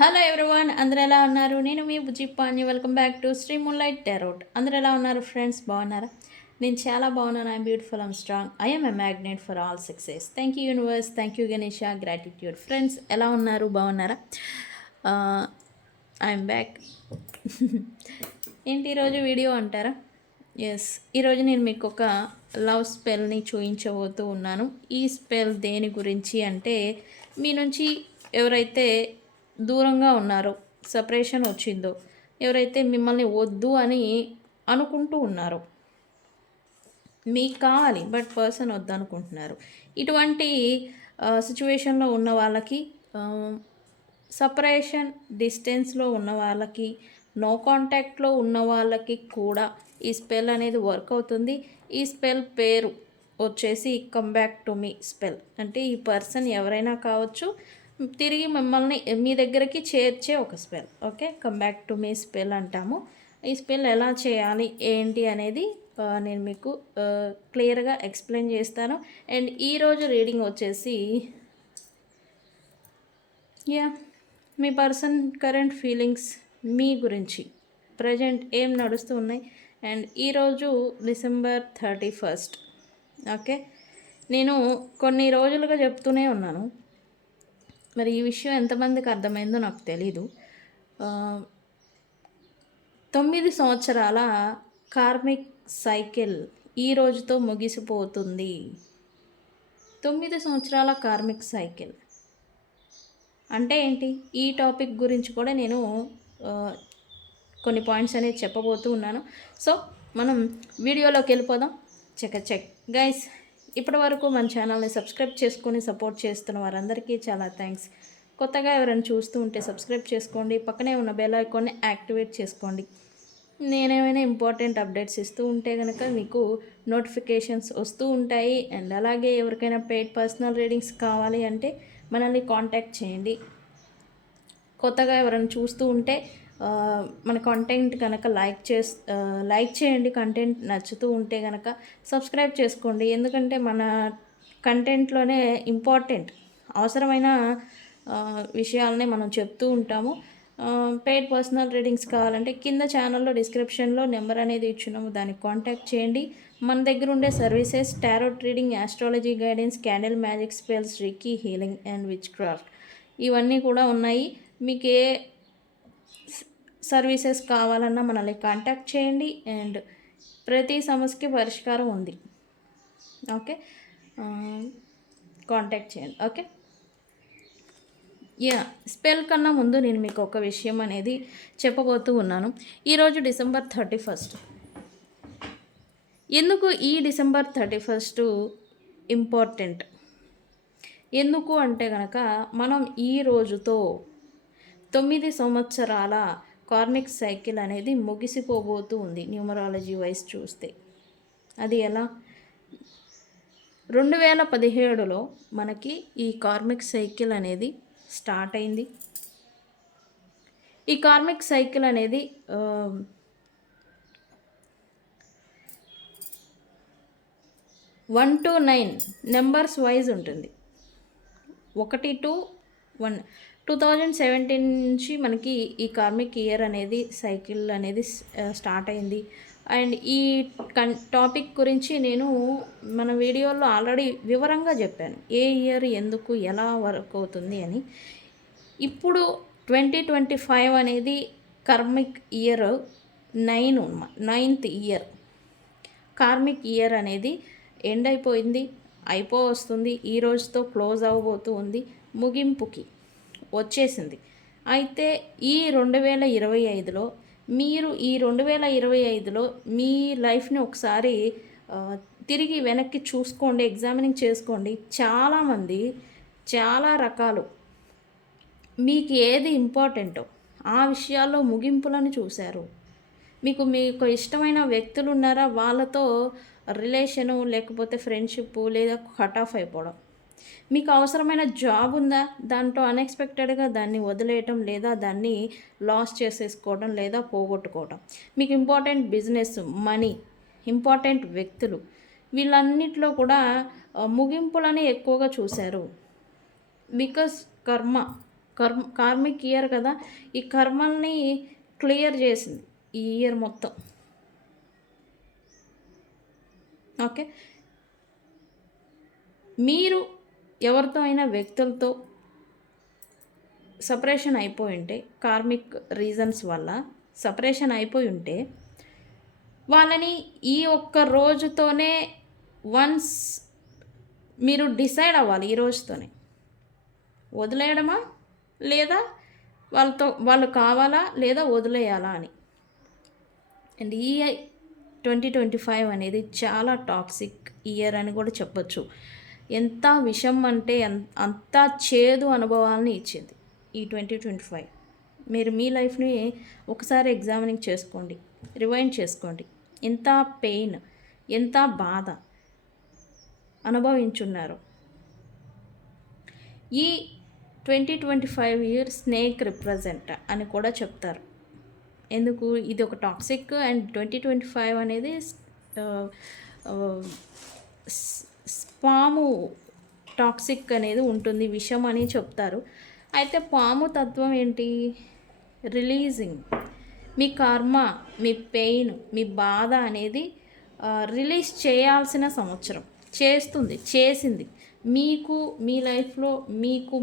Hello everyone, అందరూ ఎలా ఉన్నారు? నేను మీ బుజ్జిప్పాని. Welcome back to Sri moonlight tarot. అందరూ ఎలా ఉన్నారు ఫ్రెండ్స్? బాగున్నారా? నేను చాలా బాగున్నాను. I'm beautiful, I'm strong, I'm a magnet for all success. Thank you universe, thank you Ganesha, gratitude. Friends ఎలా ఉన్నారు? బాగున్నారా? I'm back. ఏంటి ఈరోజు వీడియో అంటారా? ఎస్, ఈరోజు నేను మీకు ఒక లవ్ స్పెల్ని చూపించబోతూ ఉన్నాను. ఈ స్పెల్ దేని గురించి అంటే, మీ నుంచి ఎవరైతే దూరంగా ఉన్నారో, సపరేషన్ వచ్చిందో, ఎవరైతే మిమ్మల్ని వద్దు అని అనుకుంటూ ఉన్నారో, మీకు కావాలి బట్ పర్సన్ వద్దనుకుంటున్నారు, ఇటువంటి సిచ్యువేషన్లో ఉన్న వాళ్ళకి, సపరేషన్ డిస్టెన్స్లో ఉన్న వాళ్ళకి, నో కాంటాక్ట్లో ఉన్న వాళ్ళకి కూడా ఈ స్పెల్ అనేది వర్క్ అవుతుంది. ఈ స్పెల్ పేరు వచ్చేసి come back to me spell. అంటే ఈ పర్సన్ ఎవరైనా కావచ్చు, తిరిగి మిమ్మల్ని మీ దగ్గరికి చేర్చే ఒక spell. Okay, come back to me spell అంటాము. ఈ స్పెల్ ఎలా చేయాలి ఏంటి అనేది నేను మీకు క్లియర్గా ఎక్స్ప్లెయిన్ చేస్తాను. అండ్ ఈరోజు రీడింగ్ వచ్చేసి మీ పర్సన్ కరెంట్ ఫీలింగ్స్ మీ గురించి ప్రజెంట్ ఏం నడుస్తూ ఉన్నాయి. అండ్ ఈరోజు డిసెంబర్ 31. ఓకే, నేను కొన్ని రోజులుగా చెప్తూనే ఉన్నాను, మరి ఈ విషయం ఎంతమందికి అర్థమైందో నాకు తెలీదు. 9 సంవత్సరాల కార్మిక్ సైకిల్ ఈ రోజుతో ముగిసిపోతుంది. 9 సంవత్సరాల కార్మిక్ సైకిల్ అంటే ఏంటి? ఈ టాపిక్ గురించి కూడా నేను కొన్ని పాయింట్స్ అనేది చెప్పబోతూ ఉన్నాను. సో మనం వీడియోలోకి వెళ్ళిపోదాం. చెక్ గైస్, ఇప్పటి వరకు మన ఛానల్ని సబ్స్క్రైబ్ చేసుకొని సపోర్ట్ చేస్తున్న వారందరికీ చాలా థ్యాంక్స్. కొత్తగా ఎవరైనా చూస్తూ ఉంటే సబ్స్క్రైబ్ చేసుకోండి, పక్కనే ఉన్న బెల్ ఐకాన్ని యాక్టివేట్ చేసుకోండి. నేనేమైనా ఇంపార్టెంట్ అప్డేట్స్ ఇస్తూ ఉంటే కనుక మీకు నోటిఫికేషన్స్ వస్తూ ఉంటాయి. అండ్ అలాగే ఎవరికైనా పెయిడ్ పర్సనల్ రీడింగ్స్ కావాలి అంటే మనల్ని కాంటాక్ట్ చేయండి. కొత్తగా ఎవరైనా చూస్తూ ఉంటే మన కంటెంట్ కనుక లైక్ చేయండి. కంటెంట్ నచ్చుతూ ఉంటే కనుక సబ్స్క్రైబ్ చేసుకోండి. ఎందుకంటే మన కంటెంట్లోనే ఇంపార్టెంట్ అవసరమైన విషయాలనే మనం చెప్తూ ఉంటాము. పెయిడ్ పర్సనల్ రీడింగ్స్ కావాలంటే కింద ఛానల్లో డిస్క్రిప్షన్లో నెంబర్ అనేది ఇచ్చున్నాము, దానికి కాంటాక్ట్ చేయండి. మన దగ్గర ఉండే services tarot reading, astrology guidance, candle magic spells, reiki healing and which craft ఇవన్నీ కూడా ఉన్నాయి. మీకు ఏ సర్వీసెస్ కావాలన్నా మనల్ని కాంటాక్ట్ చేయండి. అండ్ ప్రతి సమస్యకి పరిష్కారం ఉంది. ఓకే, కాంటాక్ట్ చేయండి. ఓకే, స్పెల్ కన్నా ముందు నేను మీకు ఒక విషయం అనేది చెప్పబోతూ ఉన్నాను. ఈరోజు డిసెంబర్ 31. ఎందుకు ఈ డిసెంబర్ 31 ఇంపార్టెంట్? ఎందుకు అంటే కనుక మనం ఈ రోజుతో 9 సంవత్సరాల కార్మిక్ సైకిల్ అనేది ముగిసిపోబోతూ ఉంది. న్యూమరాలజీ వైజ్ చూస్తే అది ఎలా? 2017లో మనకి ఈ కార్మిక్ సైకిల్ అనేది స్టార్ట్ అయింది. ఈ కార్మిక్ సైకిల్ అనేది 1 to 9 నెంబర్స్ వైజ్ ఉంటుంది. 1 to 1. 2017 నుంచి మనకి ఈ కార్మిక్ ఇయర్ అనేది సైకిల్ అనేది స్టార్ట్ అయింది. అండ్ ఈ టాపిక్ గురించి నేను మన వీడియోలో ఆల్రెడీ వివరంగా చెప్పాను, ఏ ఇయర్ ఎందుకు ఎలా వర్క్ అవుతుంది అని. ఇప్పుడు 2025 అనేది karmic year 9th year. Karmic year అనేది ఎండ్ అయిపోయింది, వస్తుంది. ఈ రోజుతో క్లోజ్ అవ్వబోతూ ఉంది, ముగింపుకి వచ్చేసింది. అయితే ఈ 2025లో మీరు ఈ 2025లో మీ లైఫ్ని ఒకసారి తిరిగి వెనక్కి చూసుకోండి, ఎగ్జామినింగ్ చేసుకోండి. చాలామంది చాలా రకాలు మీకు ఏది ఇంపార్టెంటో ఆ విషయాల్లో ముగింపులను చూశారు. మీకు ఇష్టమైన వ్యక్తులు ఉన్నారా, వాళ్ళతో రిలేషను లేకపోతే ఫ్రెండ్షిప్ లేదా కట్ ఆఫ్ అయిపోవడం. మీకు అవసరమైన జాబ్ ఉందా, దాంట్లో అన్ఎక్స్పెక్టెడ్గా దాన్ని వదిలేయటం లేదా దాన్ని లాస్ చేసేసుకోవడం లేదా పోగొట్టుకోవడం. మీకు ఇంపార్టెంట్ బిజినెస్, మనీ, ఇంపార్టెంట్ వ్యక్తులు, వీళ్ళన్నిటిలో కూడా ముగింపులని ఎక్కువగా చూశారు. బికాస్ కర్మ కార్మిక్ ఇయర్ కదా! ఈ కర్మల్ని క్లియర్ చేసింది ఈ ఇయర్ మొత్తం. ఓకే. మీరు ఎవరితో అయినా వ్యక్తులతో సెపరేషన్ అయిపోయి ఉంటే, కార్మిక్ రీజన్స్ వల్ల సెపరేషన్ అయిపోయి ఉంటే, వాళ్ళని ఈ ఒక్క రోజుతోనే వన్స్ మీరు డిసైడ్ అవ్వాలి. ఈ రోజుతోనే వదిలేయడమా, లేదా వాళ్ళు కావాలా, లేదా వదిలేయాలా అని. అండ్ ఈ 2025 అనేది చాలా టాక్సిక్ ఇయర్ అని కూడా చెప్పొచ్చు. ఎంత విషం అంటే అంత చేదు అనుభవాలని ఇచ్చింది ఈ 2025. మీరు మీ లైఫ్ని ఒకసారి ఎగ్జామినింగ్ చేసుకోండి, రివైండ్ చేసుకోండి. ఎంత పెయిన్, ఎంత బాధ అనుభవించున్నారు. ఈ 2025 ఇయర్ స్నేక్ రిప్రజెంట్ అని కూడా చెప్తారు. ఎందుకు? ఇది ఒక టాక్సిక్ అండ్ 2025 అనేది పాము టాక్సిక్ అనేది ఉంటుంది, విషం అని చెప్తారు. అయితే పాము తత్వం ఏంటి? రిలీజింగ్. మీ కర్మ, మీ పెయిన్, మీ బాధ అనేది రిలీజ్ చేయాల్సిన సంవత్సరం. చేసింది. మీకు మీ లైఫ్లో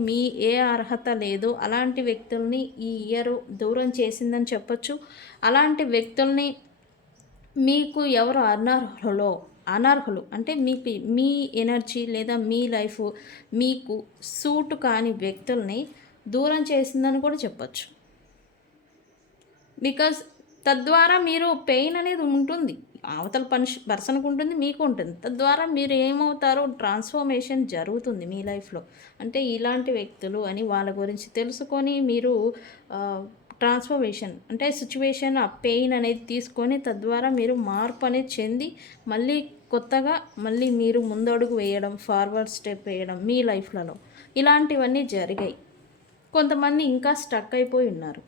మీ ఏ అర్హత లేదో అలాంటి వ్యక్తుల్ని ఈ ఇయర్ దూరం చేసిందని చెప్పొచ్చు. అలాంటి వ్యక్తుల్ని మీకు ఎవరు అనర్హులు అంటే మీ ఎనర్జీ లేదా మీ లైఫ్ మీకు సూట్ కాని వ్యక్తుల్ని దూరం చేసిందని కూడా చెప్పొచ్చు. బికాజ్ తద్వారా మీరు పెయిన్ అనేది ఉంటుంది, అవతల పర్సన్కి ఉంటుంది, మీకు ఉంటుంది. తద్వారా మీరు ఏమవుతారో ట్రాన్స్ఫర్మేషన్ జరుగుతుంది మీ లైఫ్లో. అంటే ఇలాంటి వ్యక్తులు అని వాళ్ళ గురించి తెలుసుకొని మీరు ట్రాన్స్ఫర్మేషన్ అంటే సిచ్యువేషన్, ఆ పెయిన్ అనేది తీసుకొని తద్వారా మీరు మార్పు అనేది చెంది మళ్ళీ కొత్తగా మళ్ళీ మీరు ముందడుగు వేయడం, ఫార్వర్డ్ స్టెప్ వేయడం మీ లైఫ్లలో ఇలాంటివన్నీ జరిగాయి. కొంతమంది ఇంకా స్టక్ అయిపోయి ఉన్నారు,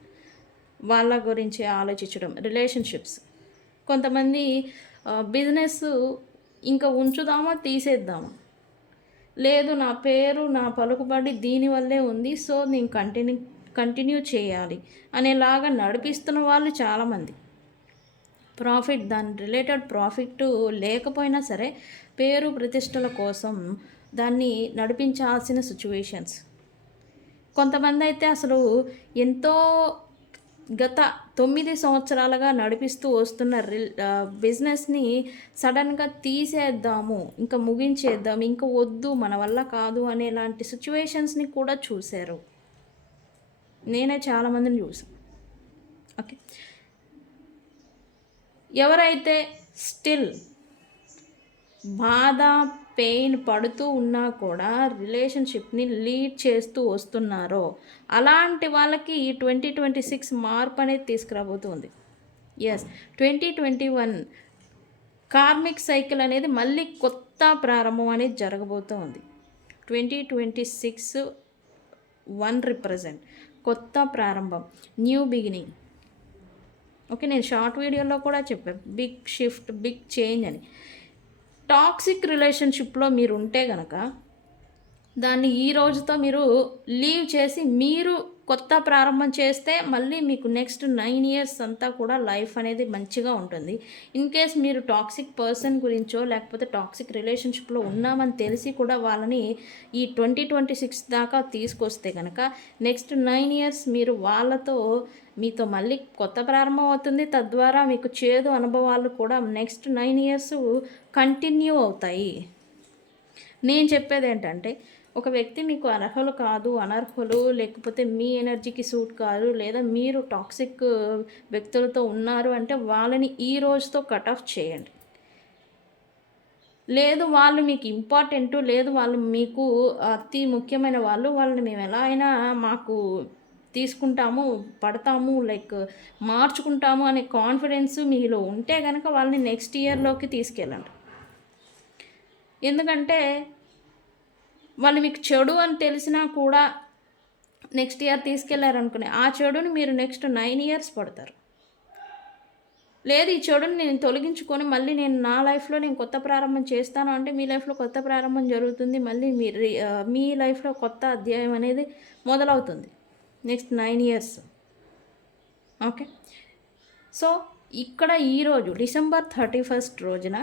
వాళ్ళ గురించి ఆలోచించడం. రిలేషన్షిప్స్, కొంతమంది బిజినెస్ ఇంకా ఉంచుదామా తీసేద్దామా, లేదు నా పేరు నా పలుకుబడి దీనివల్లే ఉంది, సో నేను కంటిన్యూ చేయాలి అనేలాగా నడిపిస్తున్న వాళ్ళు చాలామంది. దాని రిలేటెడ్ ప్రాఫిట్ లేకపోయినా సరే పేరు ప్రతిష్టల కోసం దాన్ని నడిపించాల్సిన సిచ్యువేషన్స్. కొంతమంది అయితే అసలు ఎంతో గత 9 సంవత్సరాలుగా నడిపిస్తూ వస్తున్న బిజినెస్ని సడన్గా తీసేద్దాము, ఇంకా ముగించేద్దాం, ఇంకా వద్దు మన వల్ల కాదు అనేలాంటి సిచ్యువేషన్స్ని కూడా చూశారు. నేనే చాలామందిని చూసాను. ఓకే. ఎవరైతే స్టిల్ బాధ పెయిన్ పడుతూ ఉన్నా కూడా రిలేషన్షిప్ని లీడ్ చేస్తూ వస్తున్నారో అలాంటి వాళ్ళకి ఈ 2026 మార్పు అనేది తీసుకురాబోతుంది. 2021 కార్మిక్ సైకిల్ అనేది మళ్ళీ కొత్త ప్రారంభం అనేది జరగబోతోంది. 2026 రిప్రజెంట్ కొత్త ప్రారంభం, న్యూ బిగినింగ్. ఓకే, నేను షార్ట్ వీడియోలో కూడా చెప్పాను బిగ్ షిఫ్ట్, బిగ్ చేంజ్ అని. టాక్సిక్ రిలేషన్షిప్లో మీరు ఉంటే కనుక దాన్ని ఈ రోజుతో మీరు లీవ్ చేసి మీరు కొత్త ప్రారంభం చేస్తే మళ్ళీ మీకు నెక్స్ట్ 9 ఇయర్స్ అంతా కూడా లైఫ్ అనేది మంచిగా ఉంటుంది. ఇన్ కేస్ మీరు టాక్సిక్ పర్సన్ గురించో లేకపోతే టాక్సిక్ రిలేషన్షిప్లో ఉన్నామని తెలిసి కూడా వాళ్ళని ఈ 2026 దాకా తీసుకొస్తే కనుక నెక్స్ట్ 9 ఇయర్స్ మీరు మీతో మళ్ళీ కొత్త ప్రారంభం అవుతుంది. తద్వారా మీకు చేదు అనుభవాలు కూడా నెక్స్ట్ 9 ఇయర్స్ కంటిన్యూ అవుతాయి. నేను చెప్పేది ఏంటంటే, ఒక వ్యక్తి మీకు అనర్హులు లేకపోతే మీ ఎనర్జీకి సూట్ కాదు, లేదా మీరు టాక్సిక్ వ్యక్తులతో ఉన్నారు అంటే వాళ్ళని ఈ రోజుతో కట్ ఆఫ్ చేయండి. లేదు వాళ్ళు మీకు ఇంపార్టెంటు, లేదు వాళ్ళు మీకు అతి ముఖ్యమైన వాళ్ళని మేము ఎలా అయినా మాకు తీసుకుంటాము, పడతాము, మార్చుకుంటాము అనే కాన్ఫిడెన్స్ మీలో ఉంటే కనుక వాళ్ళని నెక్స్ట్ ఇయర్లోకి తీసుకెళ్ళండి. ఎందుకంటే వాళ్ళు మీకు చెడు అని తెలిసినా కూడా నెక్స్ట్ ఇయర్ తీసుకెళ్లారనుకునే ఆ చెడుని మీరు నెక్స్ట్ 9 ఇయర్స్ పడతారు. లేదు ఈ చెడుని నేను తొలగించుకొని మళ్ళీ నేను నా లైఫ్లో నేను కొత్త ప్రారంభం చేస్తాను అంటే మీ లైఫ్లో కొత్త ప్రారంభం జరుగుతుంది. మళ్ళీ మీ లైఫ్లో కొత్త అధ్యాయం అనేది మొదలవుతుంది. Next 9 years. ఓకే. సో ఇక్కడ ఈరోజు డిసెంబర్ 31 రోజున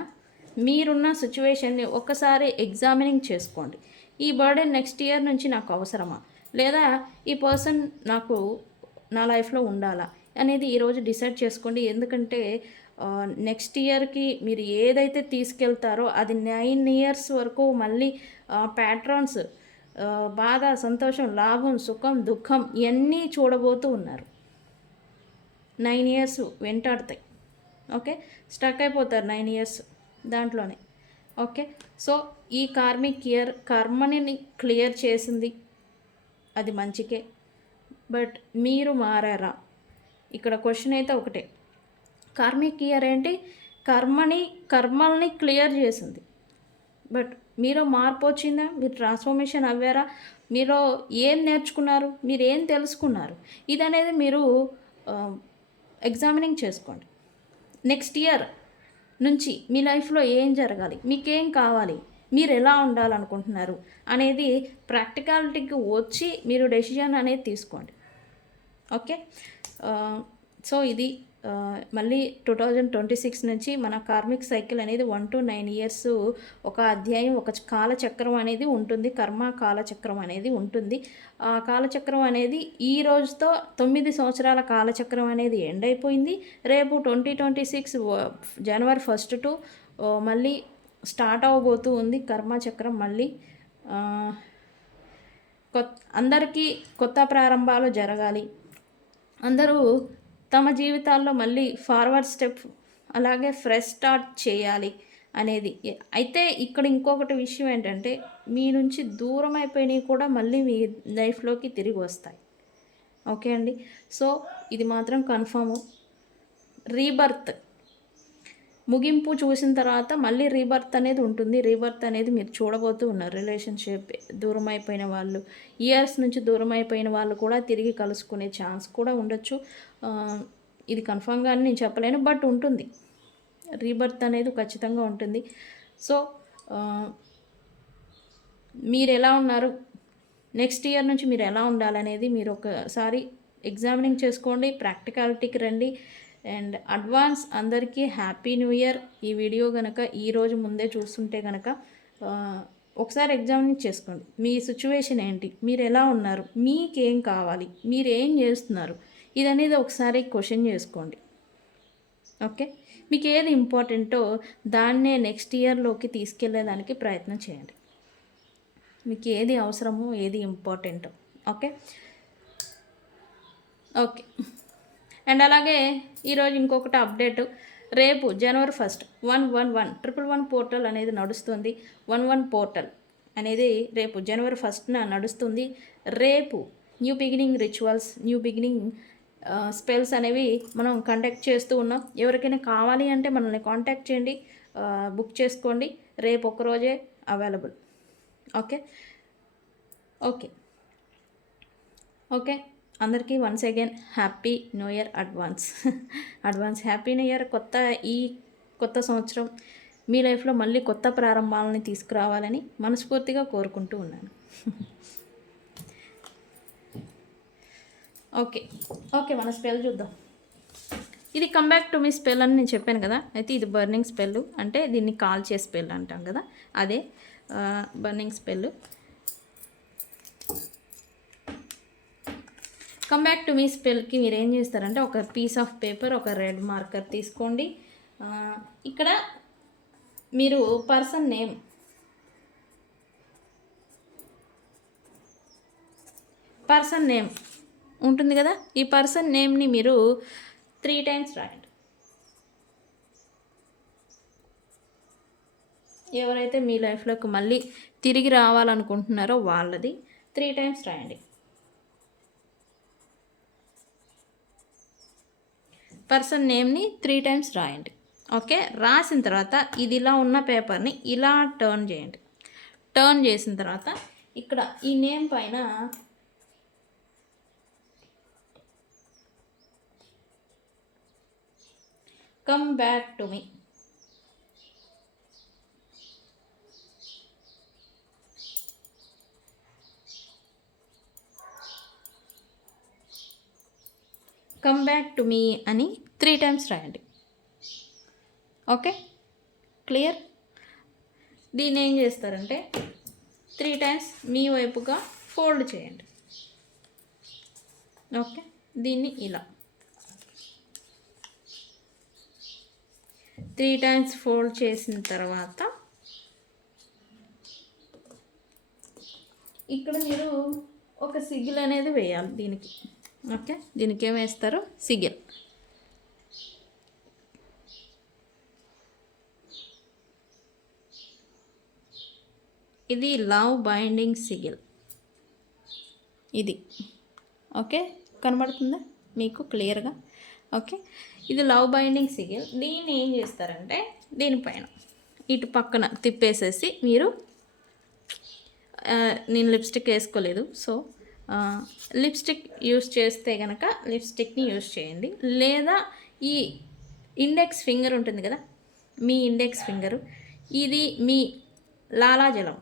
మీరున్న సిచ్యువేషన్ని ఒక్కసారి ఎగ్జామినింగ్ చేసుకోండి. ఈ బర్డెన్ నెక్స్ట్ ఇయర్ నుంచి నాకు అవసరమా, లేదా ఈ పర్సన్ నాకు నా లైఫ్లో ఉండాలా అనేది ఈరోజు డిసైడ్ చేసుకోండి. ఎందుకంటే నెక్స్ట్ ఇయర్కి మీరు ఏదైతే తీసుకెళ్తారో అది 9 ఇయర్స్ వరకు మళ్ళీ ప్యాట్రన్స్, బాధ, సంతోషం, లాభం, సుఖం, దుఃఖం ఇవన్నీ చూడబోతూ ఉన్నారు. 9 ఇయర్స్ వెంటాడతాయి. ఓకే, స్టక్ అయిపోతారు 9 ఇయర్స్ దాంట్లోనే. ఓకే, సో ఈ కార్మిక్ ఇయర్ కర్మని క్లియర్ చేసింది, అది మంచికే. బట్ మీరు మారారా? ఇక్కడ క్వశ్చన్ అయితే ఒకటే. కార్మిక్ ఇయర్ ఏంటి? కర్మల్ని క్లియర్ చేసింది. బట్ మీలో మార్పు వచ్చిందా? మీరు ట్రాన్స్ఫర్మేషన్ అవ్వారా? మీలో ఏం నేర్చుకున్నారు? మీరు ఏం తెలుసుకున్నారు? ఇది అనేది మీరు ఎగ్జామినింగ్ చేసుకోండి. నెక్స్ట్ ఇయర్ నుంచి మీ లైఫ్లో ఏం జరగాలి, మీకేం కావాలి, మీరు ఎలా ఉండాలనుకుంటున్నారు అనేది ప్రాక్టికాలిటీకి వచ్చి మీరు డెసిజన్ అనేది తీసుకోండి. ఓకే, సో ఇది మళ్ళీ 2026 నుంచి మన కార్మిక్ సైకిల్ అనేది 1 to 9 ఇయర్స్ ఒక అధ్యాయం, ఒక కాలచక్రం అనేది ఉంటుంది. కర్మ కాలచక్రం అనేది ఉంటుంది. ఆ కాలచక్రం అనేది ఈ రోజుతో 9 సంవత్సరాల కాలచక్రం అనేది ఎండ్ అయిపోయింది. రేపు 2026 జనవరి 1 టు మళ్ళీ స్టార్ట్ అవ్వబోతూ ఉంది కర్మచక్రం. మళ్ళీ అందరికీ కొత్త ప్రారంభాలు జరగాలి. అందరూ తమ జీవితాల్లో మళ్ళీ ఫార్వర్డ్ స్టెప్, అలాగే ఫ్రెష్ స్టార్ట్ చేయాలి అనేది. అయితే ఇక్కడ ఇంకొకటి విషయం ఏంటంటే, మీ నుంచి దూరం అయిపోయినవి కూడా మళ్ళీ మీ లైఫ్లోకి తిరిగి వస్తాయి. ఓకే అండి, సో ఇది మాత్రం కన్ఫర్ము. రీబర్త్ ముగింపు చూసిన తర్వాత మళ్ళీ రీబర్త్ అనేది ఉంటుంది. రీబర్త్ అనేది మీరు చూడబోతూ ఉన్నారు. రిలేషన్షిప్ దూరం అయిపోయిన వాళ్ళు, ఇయర్స్ నుంచి దూరం అయిపోయిన వాళ్ళు కూడా తిరిగి కలుసుకునే ఛాన్స్ కూడా ఉండొచ్చు. ఇది కన్ఫామ్గా అని నేను చెప్పలేను, బట్ ఉంటుంది. రీబర్త్ అనేది ఖచ్చితంగా ఉంటుంది. సో మీరు ఎలా ఉన్నారు, నెక్స్ట్ ఇయర్ నుంచి మీరు ఎలా ఉండాలనేది మీరు ఒకసారి ఎగ్జామినింగ్ చేసుకోండి. ప్రాక్టికాలిటీకి రండి. అండ్ అడ్వాన్స్ అందరికీ హ్యాపీ న్యూ ఇయర్. ఈ వీడియో కనుక ఈరోజు ముందే చూస్తుంటే కనుక ఒకసారి ఎగ్జామినింగ్ చేసుకోండి. మీ సిచ్యువేషన్ ఏంటి, మీరు ఎలా ఉన్నారు, మీకేం కావాలి, మీరు ఏం చేస్తున్నారు, ఇదనేది ఒకసారి క్వశ్చన్ చేసుకోండి. ఓకే, మీకు ఏది ఇంపార్టెంటో దాన్నే నెక్స్ట్ ఇయర్లోకి తీసుకెళ్లేదానికి ప్రయత్నం చేయండి. మీకు ఏది అవసరమో, ఏది ఇంపార్టెంటో. ఓకే ఓకే అండ్ అలాగే ఈరోజు ఇంకొకటి అప్డేటు. రేపు జనవరి 1 111 పోర్టల్ అనేది నడుస్తుంది. 11 పోర్టల్ అనేది రేపు జనవరి 1న నడుస్తుంది. రేపు new beginning rituals, new beginning spells అనేవి మనం కండక్ట్ చేస్తూ ఉన్నాం. ఎవరికైనా కావాలి అంటే మనల్ని కాంటాక్ట్ చేయండి, బుక్ చేసుకోండి. రేపు ఒక్కరోజే అవైలబుల్. ఓకే ఓకే ఓకే అందరికీ once again happy new year advance happy new year. ఈ కొత్త సంవత్సరం మీ లైఫ్లో మళ్ళీ కొత్త ప్రారంభాలని తీసుకురావాలని మనస్ఫూర్తిగా కోరుకుంటూ ఉన్నాను. ఓకే మన స్పెల్ చూద్దాం. ఇది come back to me spell అని నేను చెప్పాను కదా. అయితే ఇది బర్నింగ్ స్పెల్, అంటే దీన్ని కాల్ చేసే స్పెల్ అంటాం కదా, అదే burning spell. Come back to me స్పెల్కి మీరు ఏం చేస్తారంటే, ఒక పీస్ ఆఫ్ పేపర్, ఒక రెడ్ మార్కర్ తీసుకోండి. ఇక్కడ మీరు పర్సన్ నేమ్ ఉంటుంది కదా, ఈ పర్సన్ నేమ్ని మీరు 3 times రాయండి. ఎవరైతే మీ లైఫ్లోకి మళ్ళీ తిరిగి రావాలనుకుంటున్నారో వాళ్ళది 3 times రాయండి. పర్సన్ నేమ్ని 3 times రాయండి. ఓకే, రాసిన తర్వాత ఇది ఇలా ఉన్న పేపర్ని ఇలా టర్న్ చేయండి. టర్న్ చేసిన తర్వాత ఇక్కడ ఈ నేమ్ పైన come back to me, come back to me అని 3 టైమ్స్ రాయండి. Okay, clear? దీన్ని ఏం చేస్తారంటే 3 టైమ్స్ మీ వైపుగా ఫోల్డ్ చేయండి. ఓకే, దీన్ని ఇలా 3 టైమ్స్ ఫోల్డ్ చేసిన తర్వాత ఇక్కడ మీరు ఒక సిగిల్ అనేది వేయాలి దీనికి. ఓకే, దీనికి ఏం వేస్తారు? సిగిల్. ఇది లవ్ బైండింగ్ సిగిల్ ఇది. ఓకే, కనబడుతుందా మీకు క్లియర్గా? ఓకే, ఇది లవ్ బైండింగ్ సిగిల్. దీన్ని ఏం చేస్తారంటే దీనిపైన ఇటు పక్కన తిప్పేసేసి మీరు, నేను లిప్స్టిక్ వేసుకోలేదు, సో లిప్స్టిక్ యూస్ చేస్తే కనుక లిప్స్టిక్ని యూస్ చేయండి. లేదా ఈ ఇండెక్స్ ఫింగర్ ఉంటుంది కదా, మీ ఇండెక్స్ ఫింగరు, ఇది మీ లాలాజలం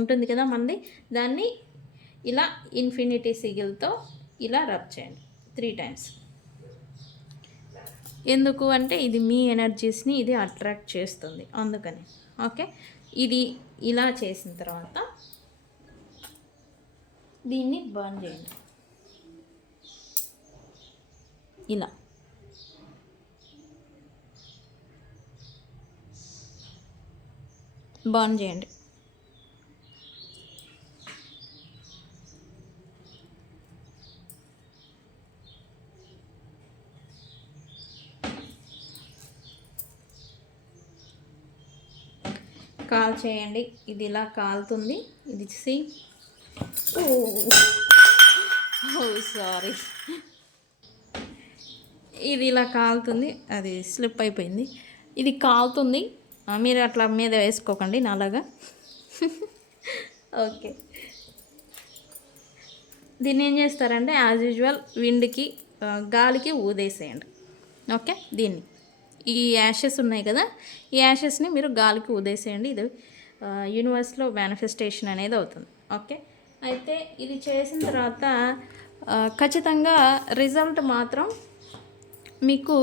ఉంటుంది కదా మనది, దాన్ని ఇలా ఇన్ఫినిటీ సిగిల్తో ఇలా రబ్ చేయండి 3 టైమ్స్. ఎందుకు అంటే ఇది మీ ఎనర్జీస్ని ఇది అట్రాక్ట్ చేస్తుంది, అందుకని. ఓకే, ఇది ఇలా చేసిన తర్వాత దీన్ని బర్న్ చేయండి. ఇలా బర్న్ చేయండి. కాల్ చేయండి. ఇది ఇలా కాలుతుంది. ఇది సారీ, ఇది ఇలా కాలుతుంది. అది స్లిప్ అయిపోయింది. ఇది కాలుతుంది, మీరు అట్లా మీద వేసుకోకండి నాలాగా. ఓకే, దీన్ని ఏం చేస్తారంటే యాజ్ యూజువల్ విండ్కి, గాలికి ఊదేసేయండి. ఓకే, దీన్ని ఈ యాషెస్ ఉన్నాయి కదా, ఈ యాషెస్ని మీరు గాలికి ఊదేసేయండి. ఇది యూనివర్స్లో మేనిఫెస్టేషన్ అనేది అవుతుంది. ఓకే, అయితే ఇది చేసిన తర్వాత ఖచ్చితంగా రిజల్ట్ మాత్రం మీకు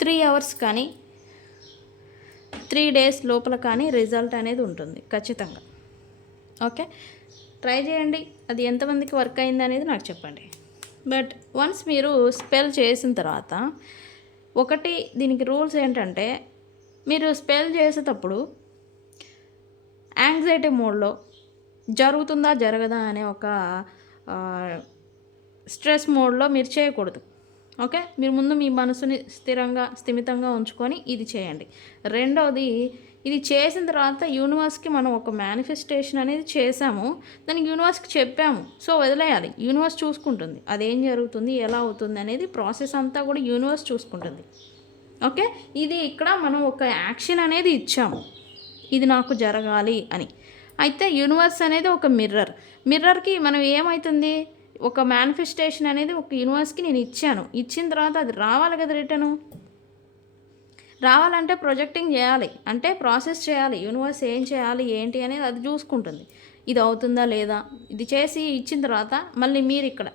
3 అవర్స్ కానీ 3 డేస్ లోపల కానీ రిజల్ట్ అనేది ఉంటుంది ఖచ్చితంగా. ఓకే, ట్రై చేయండి. అది ఎంతమందికి వర్క్ అయింది అనేది నాకు చెప్పండి. బట్ వన్స్ మీరు స్పెల్ చేసిన తర్వాత ఒకటి దీనికి రూల్స్ ఏంటంటే, మీరు స్పెల్ చేసేటప్పుడు యాంగ్జైటీ మోడ్లో జరుగుతుందా జరగదా అనే ఒక స్ట్రెస్ మోడ్లో మీరు చేయకూడదు. ఓకే, మీరు ముందు మీ మనసుని స్థిమితంగా ఉంచుకొని ఇది చేయండి. రెండవది, ఇది చేసిన తర్వాత యూనివర్స్కి మనం ఒక మేనిఫెస్టేషన్ అనేది చేసాము, దానికి యూనివర్స్కి చెప్పాము, సో వదిలేయాలి. యూనివర్స్ చూసుకుంటుంది అదేం జరుగుతుంది, ఎలా అవుతుంది అనేది ప్రాసెస్ అంతా కూడా యూనివర్స్ చూసుకుంటుంది. ఓకే, ఇది ఇక్కడ మనం ఒక యాక్షన్ అనేది ఇచ్చాము, ఇది నాకు జరగాలి అని. అయితే యూనివర్స్ అనేది ఒక మిర్రర్కి మనం ఏమవుతుంది, ఒక మేనిఫెస్టేషన్ అనేది ఒక యూనివర్స్కి నేను ఇచ్చిన తర్వాత అది రావాలి కదా, రిటర్ను రావాలంటే ప్రొజెక్టింగ్ చేయాలి, అంటే ప్రాసెస్ చేయాలి. యూనివర్స్ ఏం చేయాలి ఏంటి అనేది అది చూసుకుంటుంది. ఇది అవుతుందా లేదా, ఇది చేసి ఇచ్చిన తర్వాత మళ్ళీ మీరు ఇక్కడ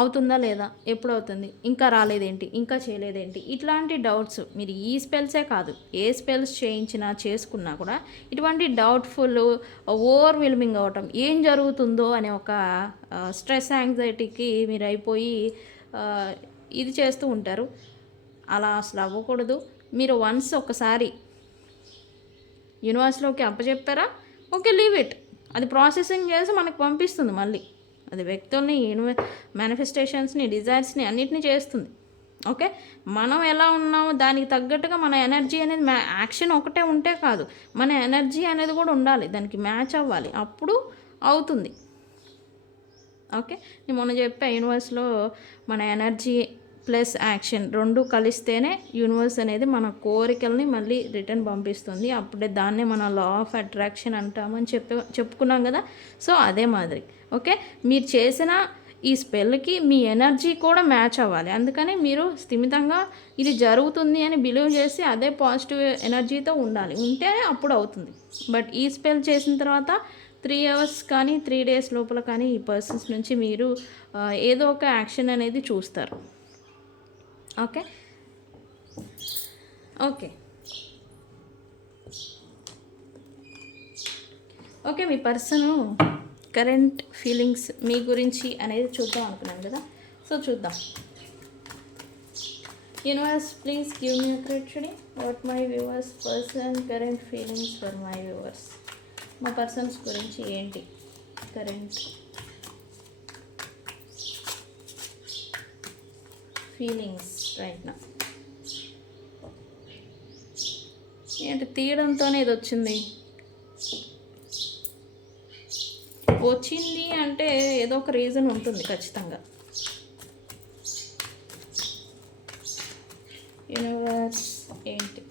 అవుతుందా లేదా, ఎప్పుడు అవుతుంది, ఇంకా రాలేదేంటి, ఇంకా చేయలేదేంటి, ఇట్లాంటి డౌట్స్ మీరు ఈ స్పెల్సే కాదు ఏ స్పెల్స్ చేసుకున్నా కూడా ఇటువంటి డౌట్ఫుల్, ఓవర్వెల్మింగ్ అవటం, ఏం జరుగుతుందో అనే ఒక స్ట్రెస్ యాంగ్జైటీకి మీరు అయిపోయి ఇది చేస్తూ ఉంటారు. అలా అసలు అవ్వకూడదు. మీరు వన్స్ ఒకసారి యూనివర్స్లోకి అప్పచెప్పారా, ఓకే, లీవ్ ఇట్. అది ప్రాసెసింగ్ చేసి మనకు పంపిస్తుంది మళ్ళీ. అది వ్యక్తుల్ని, మేనిఫెస్టేషన్స్ని, డిజైర్స్ని అన్నిటినీ చేస్తుంది. ఓకే, మనం ఎలా ఉన్నామో దానికి తగ్గట్టుగా మన ఎనర్జీ అనేది యాక్షన్ ఒకటే ఉంటే కాదు, మన ఎనర్జీ అనేది కూడా ఉండాలి, దానికి మ్యాచ్ అవ్వాలి, అప్పుడు అవుతుంది. ఓకే, నేను మొన్న చెప్పా, యూనివర్స్లో మన ఎనర్జీ ప్లస్ యాక్షన్ 2 కలిస్తేనే యూనివర్స్ అనేది మన కోరికల్ని మళ్ళీ రిటర్న్ పంపిస్తుంది. అప్పుడే దాన్నే మన లా ఆఫ్ అట్రాక్షన్ అంటామని చెప్పుకున్నాం కదా. సో అదే మాదిరి. ఓకే, మీరు చేసిన ఈ స్పెల్కి మీ ఎనర్జీ కూడా మ్యాచ్ అవ్వాలి. అందుకని మీరు స్థిమితంగా ఇది జరుగుతుంది అని బిలీవ్ చేసి అదే పాజిటివ్ ఎనర్జీతో ఉండాలి, ఉంటే అప్పుడు అవుతుంది. బట్ ఈ స్పెల్ చేసిన తర్వాత 3 అవర్స్ కానీ 3 డేస్ లోపల కానీ ఈ పర్సన్స్ నుంచి మీరు ఏదో ఒక యాక్షన్ అనేది చూస్తారు. ఓకే ఓకే ఓకే మీ పర్సను కరెంట్ ఫీలింగ్స్ మీ గురించి అనేది చూద్దాం అనుకున్నాను కదా. సో చూద్దాం. Universe please give me create what my viewers person current feelings for my viewers. మా పర్సన్స్ గురించి ఏంటి కరెంట్ ఫీలింగ్స్ రైట్ నా. ఏంటి తీయడంతోనే ఇది వచ్చింది అంటే ఏదో ఒక రీజన్ ఉంటుంది ఖచ్చితంగా. యూనివర్స్ ఏంటి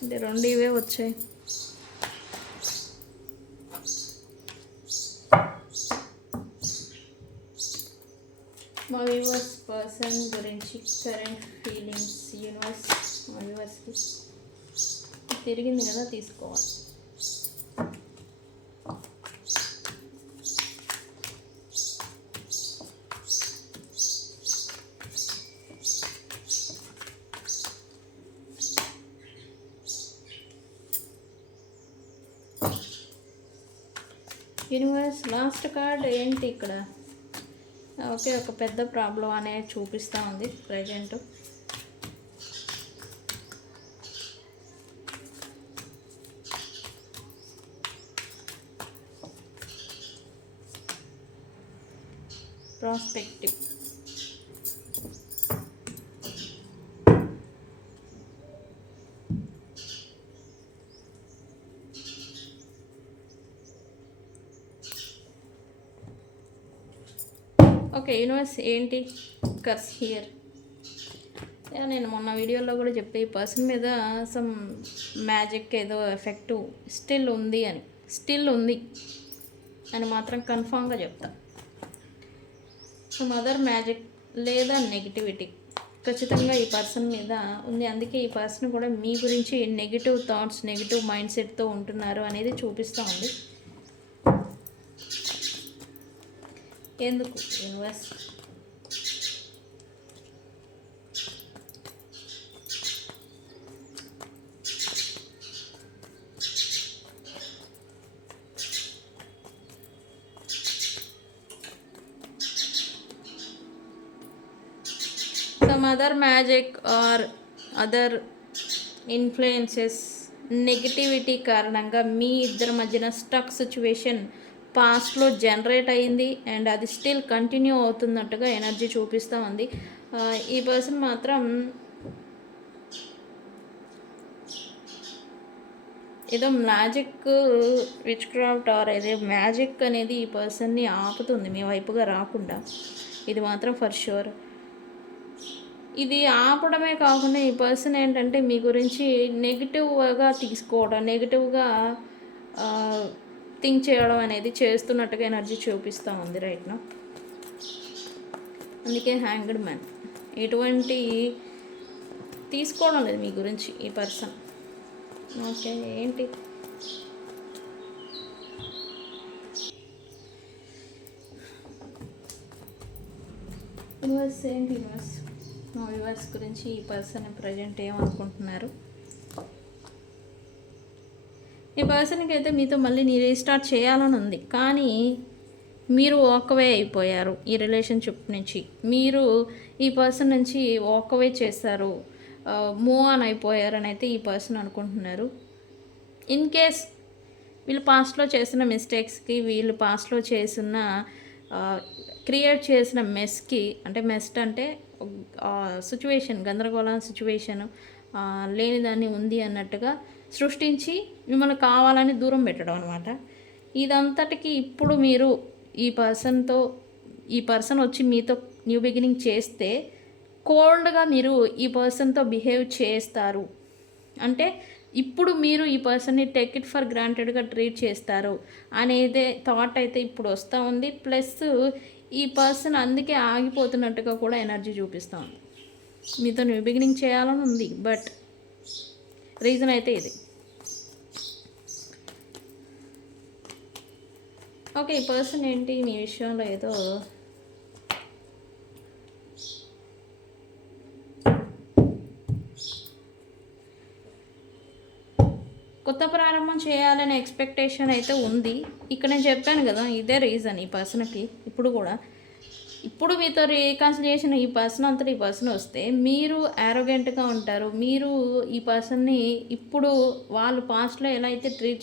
అంటే రెండు ఇవే వచ్చాయి. మా వ్యూవర్స్ పర్సన్ గురించి కరెంట్ ఫీలింగ్స్ యూనివర్స్ మా వ్యూవర్స్కి తిరిగింది కదా తీసుకోవాలి. యూనివర్స్ లాస్ట్ కార్డ్ ఏంటి ఇక్కడ? ఓకే ఒక పెద్ద ప్రాబ్లం అనేది చూపిస్తూ ఉంది ప్రజెంట్. ప్రాస్పెక్టివ్ ఓకే యూనివర్స్ ఏంటి కర్స్ హియర్. నేను మొన్న వీడియోలో కూడా చెప్పే ఈ పర్సన్ మీద సమ్ మ్యాజిక్ ఏదో ఎఫెక్ట్ స్టిల్ ఉంది అని మాత్రం కన్ఫామ్గా చెప్తా. సమ్ అదర్ మ్యాజిక్ లేదా నెగిటివిటీ ఖచ్చితంగా ఈ పర్సన్ మీద ఉంది. అందుకే ఈ పర్సన్ కూడా మీ గురించి నెగిటివ్ థాట్స్ నెగిటివ్ మైండ్ సెట్తో ఉంటున్నారు అనేది చూపిస్తూ ఉంది. ఎందుకు universe some other magic or other influences negativity కారణంగా మీ ఇద్దరి మధ్యన స్టక్ సిచ్యువేషన్ పాస్ట్లో జనరేట్ అయింది అండ్ అది స్టిల్ కంటిన్యూ అవుతున్నట్టుగా ఎనర్జీ చూపిస్తూ ఉంది. ఈ పర్సన్ మాత్రం ఏదో మ్యాజిక్ విచ్ క్రాఫ్ట్ ఆర్ ఏదో మ్యాజిక్ అనేది ఈ పర్సన్ని ఆపుతుంది మీ వైపుగా రాకుండా. ఇది మాత్రం ఫర్ షూర్. ఇది ఆపడమే కాకుండా ఈ పర్సన్ ఏంటంటే మీ గురించి నెగిటివ్గా తీసుకోవడం నెగిటివ్గా థింక్ చేయడం అనేది చేస్తున్నట్టుగా ఎనర్జీ చూపిస్తూ ఉంది రైట్ నా. అందుకే హ్యాంగ్డ్ మ్యాన్ ఎటువంటి తీసుకోవడం లేదు మీ గురించి ఈ పర్సన్. ఓకే ఏంటి యూనివర్స్ ఏంటి యూనివర్స్ మా వ్యూవర్స్ గురించి ఈ పర్సన్ ప్రజెంట్ ఏమనుకుంటున్నారు? ఈ పర్సన్కి అయితే మీతో మళ్ళీ నీ రీస్టార్ట్ చేయాలని ఉంది, కానీ మీరు వాకవే అయిపోయారు ఈ రిలేషన్షిప్ నుంచి. మీరు ఈ పర్సన్ నుంచి వాకవే చేశారు, మూవ్ ఆన్ అయిపోయారని అయితే ఈ పర్సన్ అనుకుంటున్నారు. ఇన్ కేస్ వీళ్ళు పాస్ట్లో చేసిన మిస్టేక్స్కి వీళ్ళు పాస్ట్లో చేసిన క్రియేట్ చేసిన మెస్కి అంటే అంటే సిచ్యువేషన్ గందరగోళం సిచ్యువేషన్ లేని దాన్ని ఉంది అన్నట్టుగా సృష్టించి మిమ్మల్ని కావాలని దూరం పెట్టడం అనమాట. ఇదంతటికి ఇప్పుడు మీరు ఈ పర్సన్ వచ్చి మీతో న్యూ బిగినింగ్ చేస్తే కోల్డ్గా మీరు ఈ పర్సన్తో బిహేవ్ చేస్తారు. అంటే ఇప్పుడు మీరు ఈ పర్సన్ని టేక్ ఇట్ ఫర్ గ్రాంటెడ్గా ట్రీట్ చేస్తారు అనేదే థాట్ అయితే ఇప్పుడు వస్తూ ఉంది. ప్లస్ ఈ పర్సన్ అందుకే ఆగిపోతున్నట్టుగా కూడా ఎనర్జీ చూపిస్తుంది. మీతో న్యూ బిగినింగ్ చేయాలని ఉంది, బట్ రీజన్ అయితే ఇది. ఓకే, ఈ పర్సన్ ఏంటి మీ విషయంలో ఏదో కొత్త ప్రారంభం చేయాలనే ఎక్స్పెక్టేషన్ అయితే ఉంది. ఇక్కడ నేను చెప్పాను కదా, ఇదే రీజన్ ఈ పర్సన్కి. ఇప్పుడు మీతో రీకన్సిలియేషన్ ఈ పర్సన్ అంతటా ఈ పర్సన్ వస్తే మీరు యారోగెంట్గా ఉంటారు. మీరు ఈ పర్సన్ని ఇప్పుడు వాళ్ళు పాస్ట్లో ఎలా అయితే ట్రీట్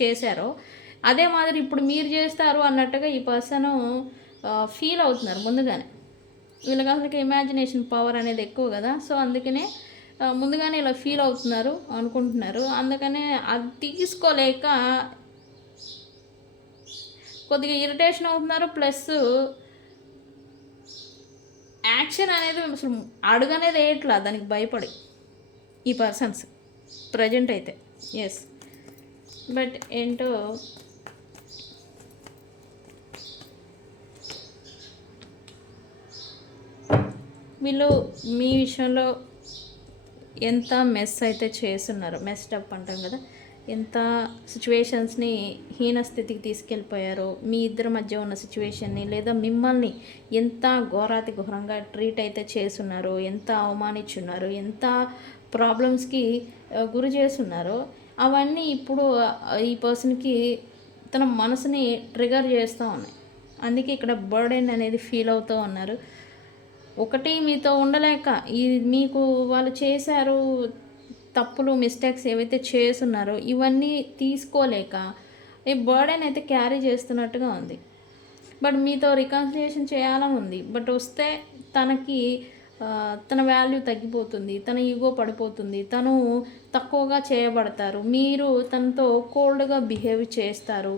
చేశారో అదే మాదిరి ఇప్పుడు మీరు చేస్తారు అన్నట్టుగా ఈ పర్సన్ ఫీల్ అవుతున్నారు ముందుగానే. వీళ్ళకి అసలు ఇమాజినేషన్ పవర్ అనేది ఎక్కువ కదా, సో అందుకనే ముందుగానే ఇలా ఫీల్ అవుతున్నారు అనుకుంటున్నారు. అందుకనే అది తీసుకోలేక కొద్దిగా ఇరిటేషన్ అవుతున్నారు. ప్లస్ యాక్షన్ అనేది అసలు అడుగనేది వేయట్లా, దానికి భయపడి ఈ పర్సన్స్ ప్రజెంట్ అయితే. ఎస్, బట్ ఏంటో వీళ్ళు మీ విషయంలో ఎంత మెస్ అయితే చేస్తున్నారు, మెస్టప్ అంటాం కదా, ఎంత సిచ్యువేషన్స్ని హీన స్థితికి తీసుకెళ్ళిపోయారో, మీ ఇద్దరి మధ్య ఉన్న సిచ్యువేషన్ని లేదా మిమ్మల్ని ఎంత ఘోరాతి ఘోరంగా ట్రీట్ అయితే చేస్తున్నారో, ఎంత అవమానించున్నారో, ఎంత ప్రాబ్లమ్స్కి గురి చేస్తున్నారో, అవన్నీ ఇప్పుడు ఈ పర్సన్కి తన మనసుని ట్రిగర్ చేస్తూ ఉన్నాయి. అందుకే ఇక్కడ బర్డెన్ అనేది ఫీల్ అవుతూ ఉన్నారు. ఒకటి మీతో ఉండలేక మీకు వాళ్ళు చేశారు తప్పులు, మిస్టేక్స్ ఏవైతే చేస్తున్నారో ఇవన్నీ తీసుకోలేక ఈ బర్డెన్ అయితే క్యారీ చేస్తున్నట్టుగా ఉంది. బట్ మీతో రికన్సిలియేషన్ చేయాలని ఉంది, బట్ వస్తే తనకి తన వాల్యూ తగ్గిపోతుంది, తన ఈగో పడిపోతుంది, తను తక్కువగా చేయబడతారు, మీరు తనతో కోల్డ్గా బిహేవ్ చేస్తారు,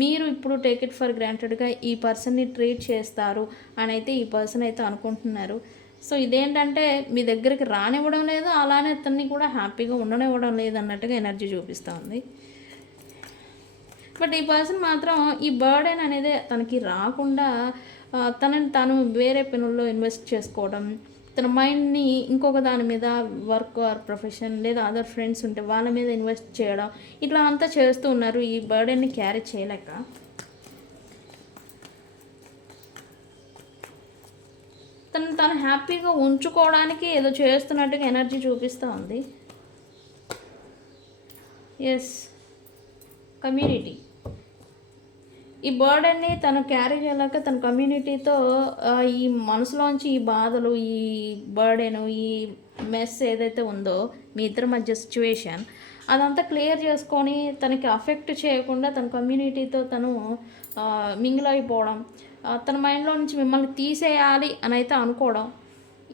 మీరు ఇప్పుడు టేక్ ఇట్ ఫర్ గ్రాంటెడ్గా ఈ పర్సన్ని ట్రీట్ చేస్తారు అని అయితే ఈ పర్సన్ అయితే అనుకుంటున్నారు. సో ఇదేంటంటే మీ దగ్గరికి రానివ్వడం లేదు, అలానే తన్ని కూడా హ్యాపీగా ఉండనివ్వడం లేదు అన్నట్టుగా ఎనర్జీ చూపిస్తూ ఉంది. బట్ ఈ పర్సన్ మాత్రం ఈ బర్డెన్ అనేది తనకి రాకుండా తనని తాను వేరే పనుల్లో ఇన్వెస్ట్ చేసుకోవడం, తన మైండ్ని ఇంకొక దాని మీద వర్క్ ఆర్ ప్రొఫెషన్ లేదా అదర్ ఫ్రెండ్స్ ఉంటే వాళ్ళ మీద ఇన్వెస్ట్ చేయడం, ఇట్లా అంతా చేస్తూ ఉన్నారు ఈ బర్డెన్ని క్యారీ చేయలేక. తను హ్యాపీగా ఉంచుకోవడానికి ఏదో చేస్తున్నట్టుగా ఎనర్జీ చూపిస్తూ ఉంది. ఎస్, కమ్యూనిటీ ఈ బర్డెన్ని తను క్యారీ చేయలేక తన కమ్యూనిటీతో ఈ మనసులోంచి ఈ బాధలు, ఈ బర్డెను, ఈ మెస్ ఏదైతే ఉందో మీ ఇద్దరి మధ్య సిచ్యువేషన్ అదంతా క్లియర్ చేసుకొని తనకి అఫెక్ట్ చేయకుండా తన కమ్యూనిటీతో తను మింగిల్ అయిపోవడం, తన మైండ్లో నుంచి మిమ్మల్ని తీసేయాలి అని అయితే అనుకోవడం,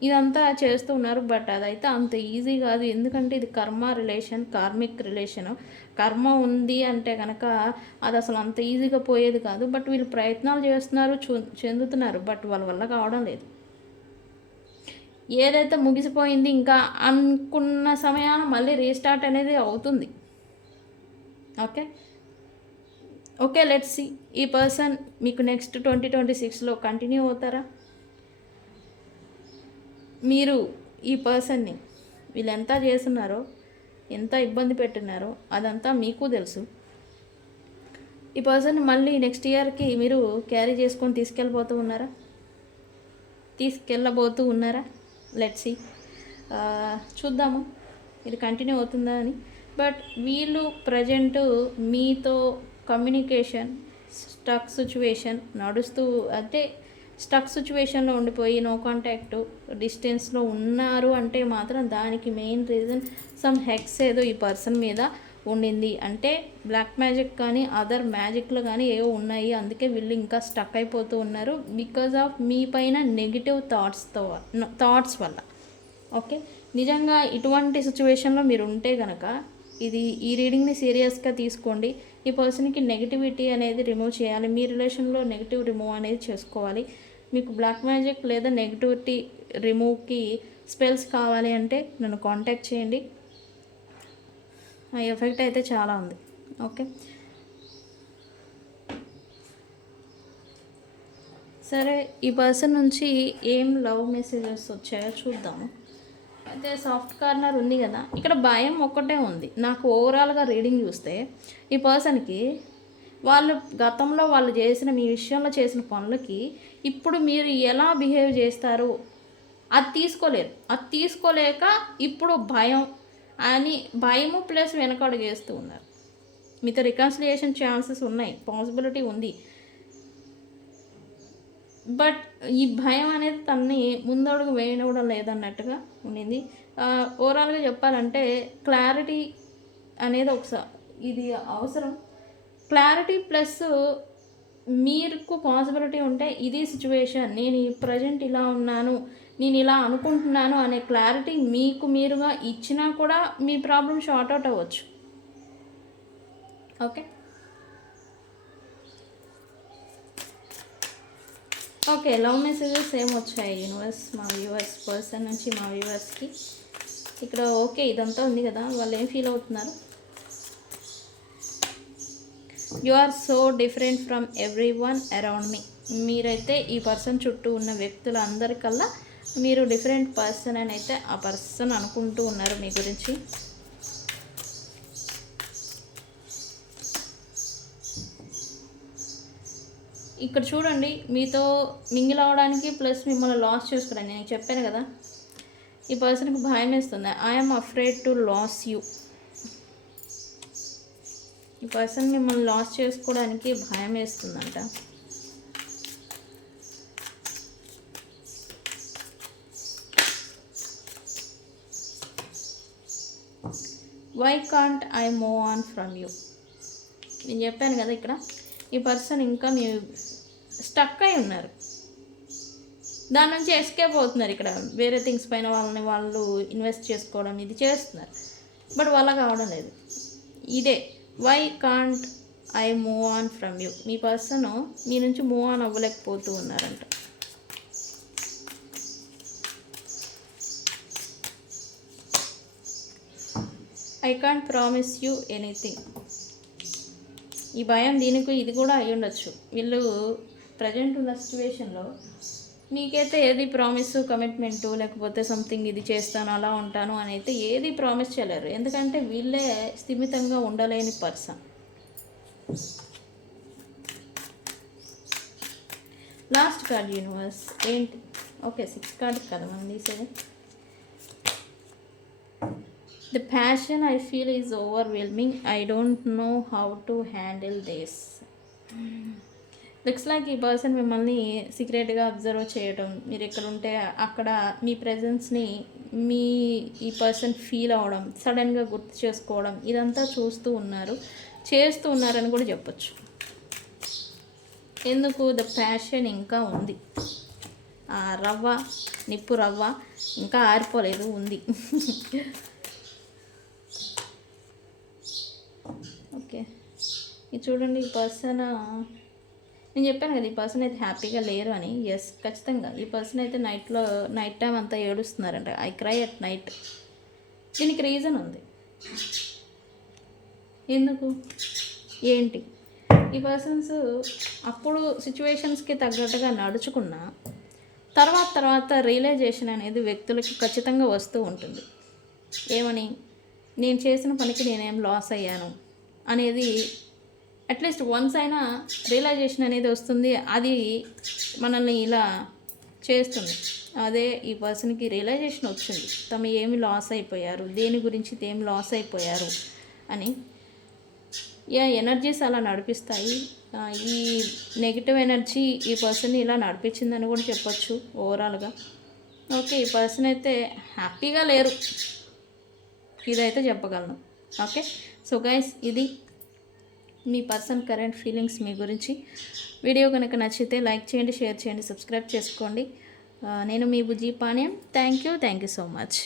ఇదంతా చేస్తూ ఉన్నారు. బట్ అదైతే అంత ఈజీ కాదు, ఎందుకంటే ఇది కర్మ రిలేషన్, కార్మిక్ రిలేషను. కర్మ ఉంది అంటే కనుక అది అసలు అంత ఈజీగా పోయేది కాదు. బట్ వీళ్ళు ప్రయత్నాలు చేస్తున్నారు, చెందుతున్నారు, బట్ వాళ్ళ వల్ల కావడం లేదు. ఏదైతే ముగిసిపోయింది ఇంకా అనుకున్న సమయాన మళ్ళీ రీస్టార్ట్ అనేది అవుతుంది. ఓకే ఓకే, లెట్స్ సీ ఈ పర్సన్ మీకు నెక్స్ట్ 2026లో కంటిన్యూ అవుతారా? మీరు ఈ పర్సన్ని వీళ్ళు ఎంత చేస్తున్నారో, ఎంత ఇబ్బంది పెట్టున్నారో అదంతా మీకు తెలుసు. ఈ పర్సన్ మళ్ళీ నెక్స్ట్ ఇయర్కి మీరు క్యారీ చేసుకొని తీసుకెళ్ళబోతూ ఉన్నారా? లెట్స్ సీ, చూద్దాము ఇది కంటిన్యూ అవుతుందా అని. బట్ వీళ్ళు ప్రజెంటు మీతో కమ్యూనికేషన్ స్టక్ సిచ్యువేషన్ నడుస్తూ, అంటే స్టక్ సిచ్యువేషన్లో ఉండిపోయి నో కాంటాక్ట్ డిస్టెన్స్లో ఉన్నారు అంటే మాత్రం దానికి మెయిన్ రీజన్ సమ్ హెక్స్ ఏదో ఈ పర్సన్ మీద ఉండింది. అంటే బ్లాక్ మ్యాజిక్ కానీ అదర్ మ్యాజిక్లు కానీ ఏవో ఉన్నాయి, అందుకే వీళ్ళు ఇంకా స్టక్ అయిపోతూ ఉన్నారు బికాజ్ ఆఫ్ మీ పైన నెగిటివ్ థాట్స్ వల్ల. ఓకే, నిజంగా ఇటువంటి సిచ్యువేషన్లో మీరు ఉంటే కనుక ఈ రీడింగ్ని సీరియస్గా తీసుకోండి. ఈ పర్సన్కి నెగిటివిటీ అనేది రిమూవ్ చేయాలి, మీ రిలేషన్లో నెగిటివ్ రిమూవ్ అనేది చేసుకోవాలి. మీకు బ్లాక్ మ్యాజిక్ లేదా నెగిటివిటీ రిమూవ్కి స్పెల్స్ కావాలి అంటే నన్ను కాంటాక్ట్ చేయండి. ఆ ఎఫెక్ట్ అయితే చాలా ఉంది. ఓకే, సరే, ఈ పర్సన్ నుంచి ఏం లవ్ మెసేజెస్ వచ్చాయో చూద్దాము. అయితే సాఫ్ట్ కార్నర్ ఉంది కదా, ఇక్కడ భయం ఒక్కటే ఉంది నాకు. ఓవరాల్గా రీడింగ్ చూస్తే ఈ పర్సన్కి వాళ్ళు గతంలో వాళ్ళు చేసిన మీ విషయంలో చేసిన పనులకి ఇప్పుడు మీరు ఎలా బిహేవ్ చేస్తారు అది తీసుకోలేరు. అది తీసుకోలేక ఇప్పుడు భయం అని, భయము ప్లస్ వెనకడుగు వేస్తూ ఉన్నారు. మీతో రికన్సిలియేషన్ ఛాన్సెస్ ఉన్నాయి, పాసిబిలిటీ ఉంది. బట్ ఈ భయం అనేది తనని ముందడుగు వేయనివ్వడం లేదన్నట్టుగా ఉండింది. ఓవరాల్గా చెప్పాలంటే క్లారిటీ అనేది ఒకసారి ఇది అవసరం. క్లారిటీ ప్లస్ మీకు పాసిబిలిటీ ఉంటే ఇది సిచ్యువేషన్, నేను ఈ ప్రజెంట్ ఇలా ఉన్నాను, నేను ఇలా అనుకుంటున్నాను అనే క్లారిటీ మీకు మీరుగా ఇచ్చినా కూడా మీ ప్రాబ్లం షార్ట్ అవుట్ అవ్వచ్చు. ఓకే ఓకే, లవ్ మెసేజెస్ ఏమొచ్చాయి యూనివర్స్ మా వ్యూవర్స్ పర్సన్ నుంచి మా వ్యూవర్స్కి? ఇక్కడ ఓకే ఇదంతా ఉంది కదా, వాళ్ళు ఏం ఫీల్ అవుతున్నారు? You are so different from everyone around me. మీరైతే ఈ పర్సన్ చుట్టూ ఉన్న వ్యక్తుల అందరికల్లా మీరు డిఫరెంట్ పర్సన్ అని అయితే ఆ పర్సన్ అనుకుంటూ ఉన్నారు మీ గురించి. ఇక్కడ చూడండి, మీతో మింగిల్ అవ్వడానికి ప్లస్ మిమ్మల్ని లాస్ చేసుకోవడానికి నేను చెప్పాను కదా, ఈ పర్సన్కి భయం వేస్తుంది. I'm afraid to lose you. ఈ పర్సన్ మిమ్మల్ని లాస్ చేసుకోవడానికి భయం వేస్తుందంట. Why can't I move on from you. నేను చెప్పాను కదా, ఇక్కడ ఈ పర్సన్ ఇంకా మీ స్టక్ అయి ఉన్నారు, దాని నుంచి ఎస్కేప్ అవుతున్నారు. ఇక్కడ వేరే థింగ్స్ పైన వాళ్ళు ఇన్వెస్ట్ చేసుకోవడం ఇది చేస్తున్నారు, బట్ వాళ్ళకి కావడం లేదు. ఇదే why can't I move on from you. మీ పర్సన్ మీ నుంచి మూవ్ ఆన్ అవ్వలేకపోతూ ఉన్నారంట. I can't promise you anything. ఈ భయం దీనికి ఇది కూడా అయి ఉండొచ్చు. వీళ్ళు ప్రజెంట్ ఉన్న సిచ్యువేషన్లో మీకైతే ఏది ప్రామిస్ కమిట్మెంటు లేకపోతే సంథింగ్ ఇది చేస్తాను అలా ఉంటాను అని అయితే ఏది ప్రామిస్ చేయలేరు. ఎందుకంటే వీళ్ళే స్థిమితంగా ఉండలేని పర్సన్. లాస్ట్ కార్డ్ యూనివర్స్ ఏంటి? ఓకే 6 కార్డ్ కదా మనం తీసేది. The passion I feel is overwhelming. I don't know how to handle this. Looks like ఈ పర్సన్ మిమ్మల్ని సీక్రెట్గా అబ్జర్వ్ చేయడం, మీరు ఎక్కడ ఉంటే అక్కడ మీ ప్రెజెన్స్ని ఈ పర్సన్ ఫీల్ అవ్వడం, సడన్గా గుర్తు చేసుకోవడం, ఇదంతా చేస్తూ ఉన్నారని కూడా చెప్పచ్చు. ఎందుకు? ద ప్యాషన్ ఇంకా ఉంది. ఆ నిప్పు రవ్వ ఇంకా ఆరిపోలేదు, ఉంది. ఓకే, ఇది చూడండి. ఈ పర్సన్ నేను చెప్పాను కదా, ఈ పర్సన్ అయితే హ్యాపీగా లేరు అని. ఎస్, ఖచ్చితంగా ఈ పర్సన్ అయితే నైట్ టైం అంతా ఏడుస్తున్నారంట. I cry at night. దీనికి రీజన్ ఉంది. ఎందుకు ఏంటి? ఈ పర్సన్స్ అప్పుడు సిచ్యువేషన్స్కి తగ్గట్టుగా నడుచుకున్న తర్వాత రియలైజేషన్ అనేది వ్యక్తులకి ఖచ్చితంగా వస్తూ ఉంటుంది. ఏమని? నేను చేసిన పనికి నేనేం లాస్ అయ్యాను అనేది అట్లీస్ట్ వన్స్ అయినా రియలైజేషన్ అనేది వస్తుంది. అది మనల్ని ఇలా చేస్తుంది. అదే ఈ పర్సన్కి రియలైజేషన్ వచ్చింది, తమ ఏమి లాస్ అయిపోయారు, దేని గురించి ఏమి లాస్ అయిపోయారు అని. ఎనర్జీస్ అలా నడిపిస్తాయి. ఈ నెగిటివ్ ఎనర్జీ ఈ పర్సన్ని ఇలా నడిపించిందని కూడా చెప్పొచ్చు ఓవరాల్గా. ఓకే, ఈ పర్సన్ అయితే హ్యాపీగా లేరు, ఇదైతే చెప్పగలను. ఓకే, సో గైస్, ఇది మీ పర్సన్ కరెంట్ ఫీలింగ్స్ మీ గురించి. వీడియో కనుక నచ్చితే లైక్ చేయండి, షేర్ చేయండి, సబ్స్క్రైబ్ చేసుకోండి. నేను మీ Bujji Panyam. Thank you so much.